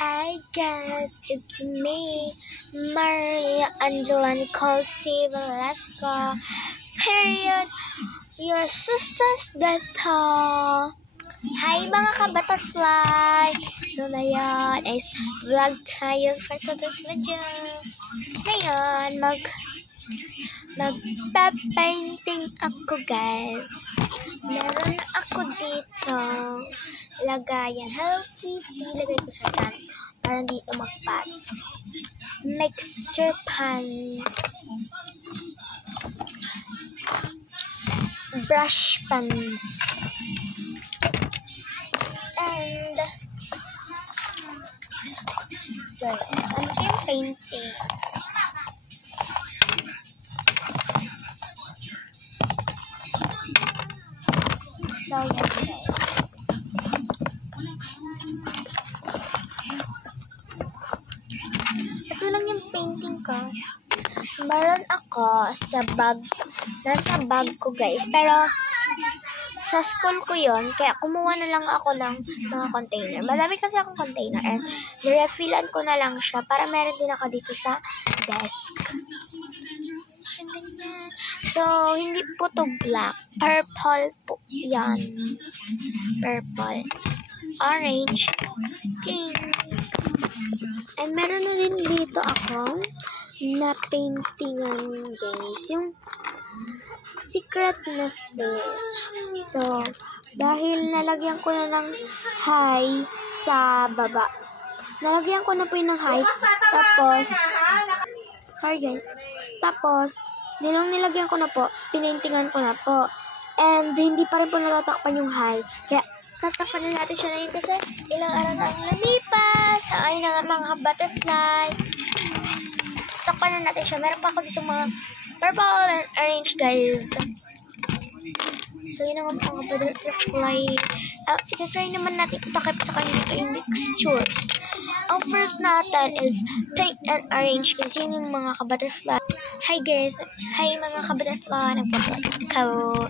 Hi guys, it's me, Maria Angela Nicole C. Velasco. Period. Your sister's data. Hi mga ka-butterfly! So na yan is vlog tayo for today's video. Ngayon, magpa-painting ako guys. Meron ako dito lagayan. Hello Kitty, lagay ko sa tan para hindi umagpas. Mixture pan. Brush pans. And well, I'm painting. So yeah guys. Ito lang yung painting ko. Meron ako sa bag. Nasa bag ko guys. Pero sa school ko yon, kaya kumuha na lang ako ng mga container. Madami kasi akong container and nirefillan ko na lang siya para meron din ako dito sa desk. So, hindi po to black. Purple po yan. Purple. Orange. Pink. And meron na din dito ako na paintingan guys. Yung secret message. So, dahil nalagyan ko na ng high sa baba. Nalagyan ko na po yung high. Tapos, sorry guys. Tapos, nilagyan ko na po. Pinaintingan ko na po. And, hindi pa rin po natatakpan yung high. Kaya, tatakpan na natin siya na yun kasi ilang araw na ang lumipas. Ayun na nga mga butterfly. Tatakpan na natin siya. Meron pa ako dito mga purple and orange guys. So yun ang mga butterfly. Ito-try naman natin itakip sa kanila yung mixtures. Ang first natin is pink and orange kasi yun yung mga ka-butterfly. Hi guys. Hi mga ka-butterfly. Nagpapalala ko.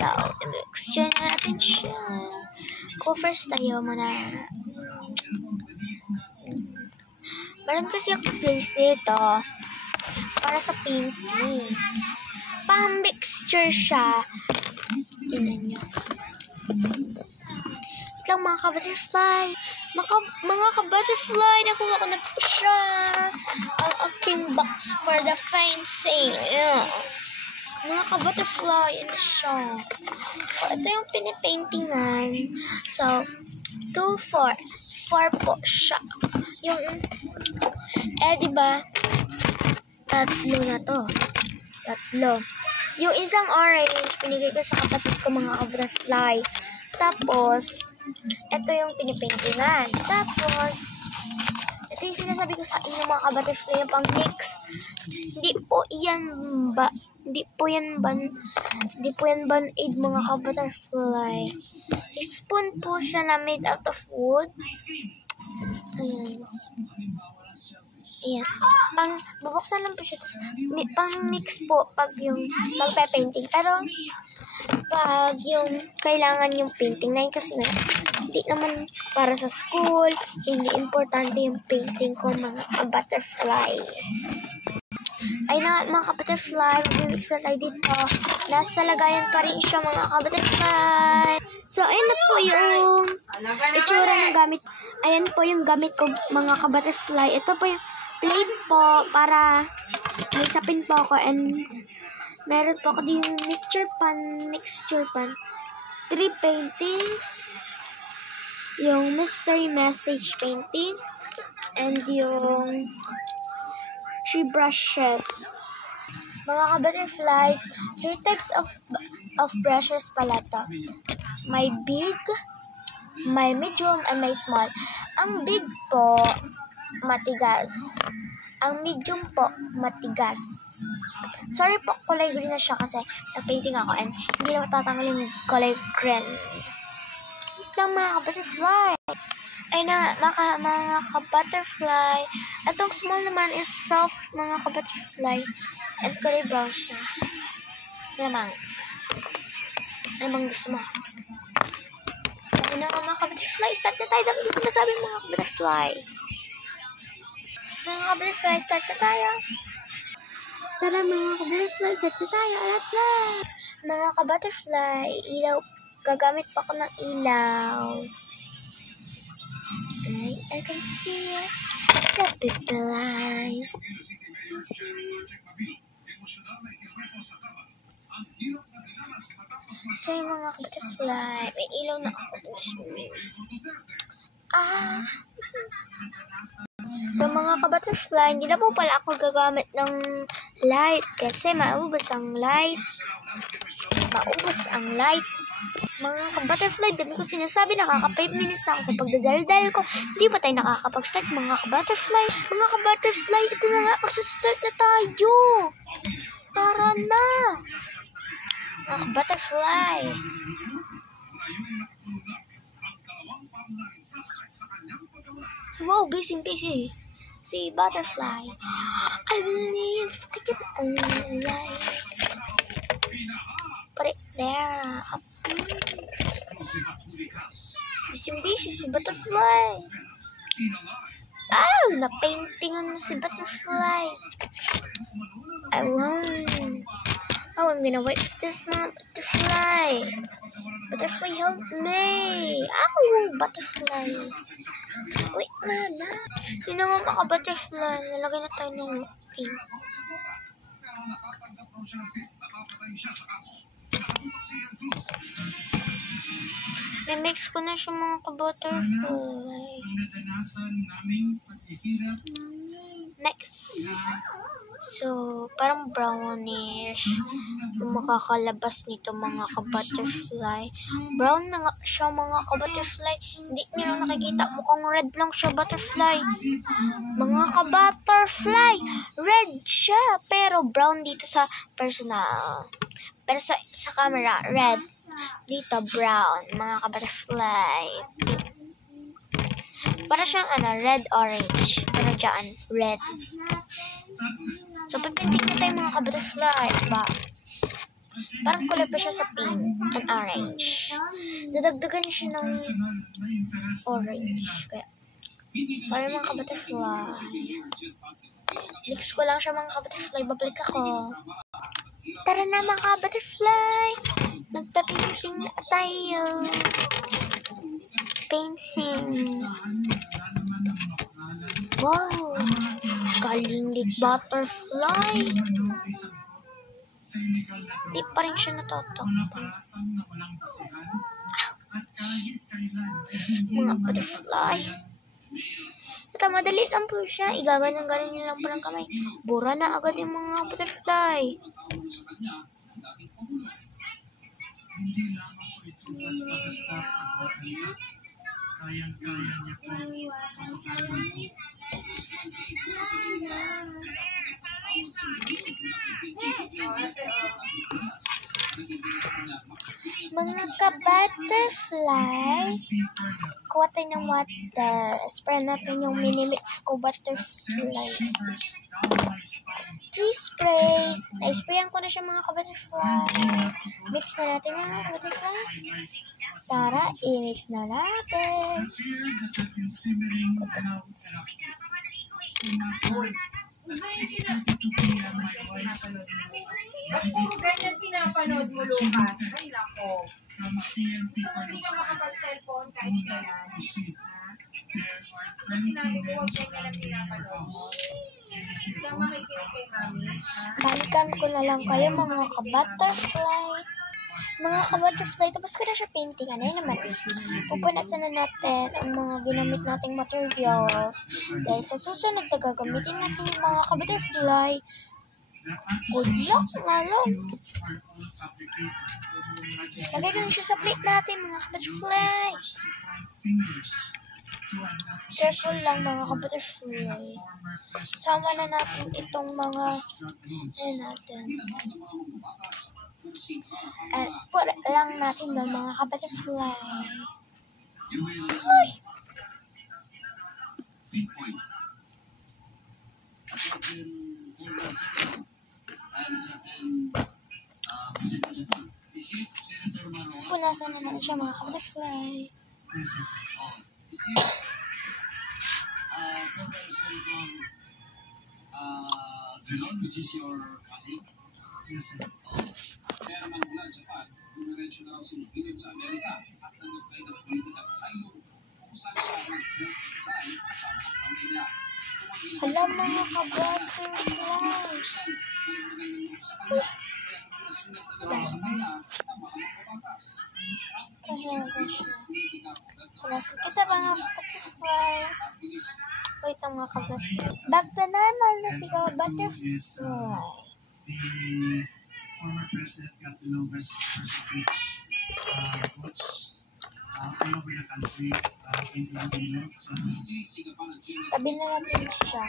So, mixture na natin siya. Go first tayo muna. Meron kasi ako guys dito para sa painting. Pang-mixture siya. Tingnan nyo. Ito lang mga ka-butterfly. Mga ka-butterfly, nakuha ko na po siya. Ang aking box for the fencing. Yeah. Mga ka-butterfly, yun na siya. So, ito yung pinipaintingan. So, 2, 4. 4 po siya. Yung, diba? Tatlo na to. Tatlo. Yung isang orange, pinigay ko sa kapatid ko mga ka-butterfly. Tapos, ito yung pinipaintingan. Tapos, ito yung sinasabi ko sa inyo mga ka-butterfly, yung pang-mix. Hindi po yan band-aid mga ka-butterfly. Spoon po siya na made out of wood. Ayan. Ayan. Bubuksan lang po siya. Pang-mix po pag yung magpe-painting. Pero, pag yung kailangan yung painting na yun kasi hindi naman para sa school, hindi importante yung painting ko mga ka-butterfly. Ay na mga ka-butterfly, mag-mix na tayo dito. Nasa lagayan pa rin siya mga ka-butterfly. So, ayan na po yung itsura ng gamit. Ayan po yung gamit ko mga ka-butterfly. Ito po yung plate po para may sapin po ako and meron po ako din mixture pan. 3 paintings. Yung mystery message painting and yung 3 brushes. Mga ka-butterfly, 3 types of brushes pala to. May big, may medium, and may small. Ang big po, matigas. Ang medium po, matigas. Sorry po, kulay green na siya kasi nag-painting ako and hindi na matatanggal yung kulay green. Ito lang mga ka-butterfly. Ay na, mga ka-butterfly. Itong small naman is soft mga ka-butterfly. And kulay brown siya. Lamang. Ano bang gusto mo? Ano nga mga ka-butterfly? Start na tayo. Dami ko na sabi mga ka-butterfly. Mga ka-butterfly, start na tayo. Tara mga ka-butterfly, start na tayo. Alat na! Mga ka-butterfly, ilaw. Gagamit pa ako ng ilaw. Okay, I can see it. Butterfly. So yung mga ka-butterfly, may ilaw na ako. So mga ka-butterfly, hindi na po pala ako gagamit ng light kasi maubos ang light. Mga ka-butterfly, dami ko sinasabi, nakaka 5 minutes na ako sa pagdadaldal ko. Hindi pa tayo nakakapag-start mga ka-butterfly. Mga ka-butterfly, ito na nga, mag-start na tayo. Tara na. Mga ka-butterfly. Wow, busy. See, butterfly. I believe I can alive. Put it there. Busy si butterfly. Na-paintingan na si butterfly. I'm gonna wipe this mga butterfly. Butterfly, help me. Butterfly. Wait na. Yun na nga mga butterfly. Nalagay na tayo ng pink. Mimix ko na siya mga ka-butterfly. Next. So, parang brownish. Yung makakalabas nito mga ka-butterfly. Brown na nga siya mga ka-butterfly. Hindi nyo lang nakikita. Mukhang red lang siya butterfly. Mga ka-butterfly. Red siya. Pero brown dito sa personal. Pero sa camera, red. Dito, brown. Mga ka-butterfly. Para siyang red-orange. Pero dyan, red. So, pipintik na tayo mga ka-butterfly. Diba? Parang kulay pa siya sa pink and orange. Dadagdagan siya ng orange. Kaya, sorry mga ka-butterfly. Mix ko lang siya mga ka-butterfly. Babalik ako. Tara na mga ka-butterfly. Magpapainting na tayo. Painting. Wow. Galing butterfly. Di pa rin siya natutok. Mga butterfly. Ito, madali lang po siya. Igaganon-ganon nyo lang po ng kamay. Bura na agad yung mga butterfly. Hindi lamang po ito basta-basta pagpapalita. Kayang-kaya niya po pagpapalita po. Mga ka-butterfly, kuha tayo ng water. Spray natin yung mini-mix ko butterfly. Spray. Na-sprayan ko na siya mga ka-butterfly. Mix na natin mga ka-butterfly. Tara, i-mix na natin. Ba't puro ganyan pinapanood mo, Lucas? Ay, nako. Hindi ka makapag-cellphone kahit kailan. Sinabi ko, huwag ganyan ang pinapanood mo. Hindi ka makikinig kay mami. Balikan ko na lang kayo mga ka-butterfly. Mga ka-butterfly, tapos ko na siya painting. Ano yun naman? Pupunasan na natin ang mga ginamit nating materials. Dahil sa susunod na gagamitin natin yung mga ka-butterfly. Good luck nga lang. Lagay ko na siya sa plate natin mga ka-butterfly. Careful lang mga ka-butterfly. Sama na natin itong mga natin. Put lang natin doon mga ka-butterfly. Uy! Punasan na natin siya mga ka-butterfly. Jelon, which is your colleague? Yes, sir. Kaya naman mula Japan, dumiretso na raw si Pilip sa Amerika at nag-apply ng political asylum kung saan siya nag-self-exile kasama ang pamilya. Hala mga ka-butterfly. Sa kanya, kaya pinasulat na daw sa kanya ang mga mapapatas. Kasi natin siya. Nasa kita mga butterfly. Wait lang mga ka-butterfly. Back to normal na si ka-butterfly. The former president got the lowest percentage votes all over the country in Filipino. So, Tabi na natin siya.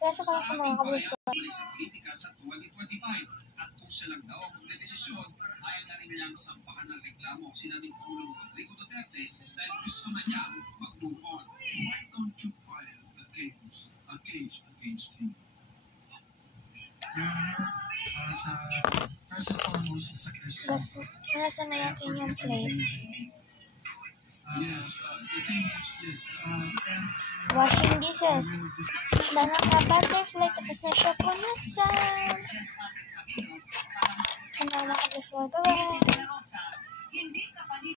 Kaya sa pala sa mga ka-butterfly. Sa politika sa 2025 at kung siya lang daw ang magdedesisyon, ayaw na rin niyang sampahan ng reklamo sinabing Pangulong Rodrigo Duterte dahil gusto na niyang mag-move on. Why don't you file a case against him? Your Honor, first and foremost, sa Christian. Kasi, nasa na natin yung plate. Yes, the thing is, yes, Washing dishes. Mga ka-butterfly, tapos na siya punasan. Mga ka-butterfly, bye-bye.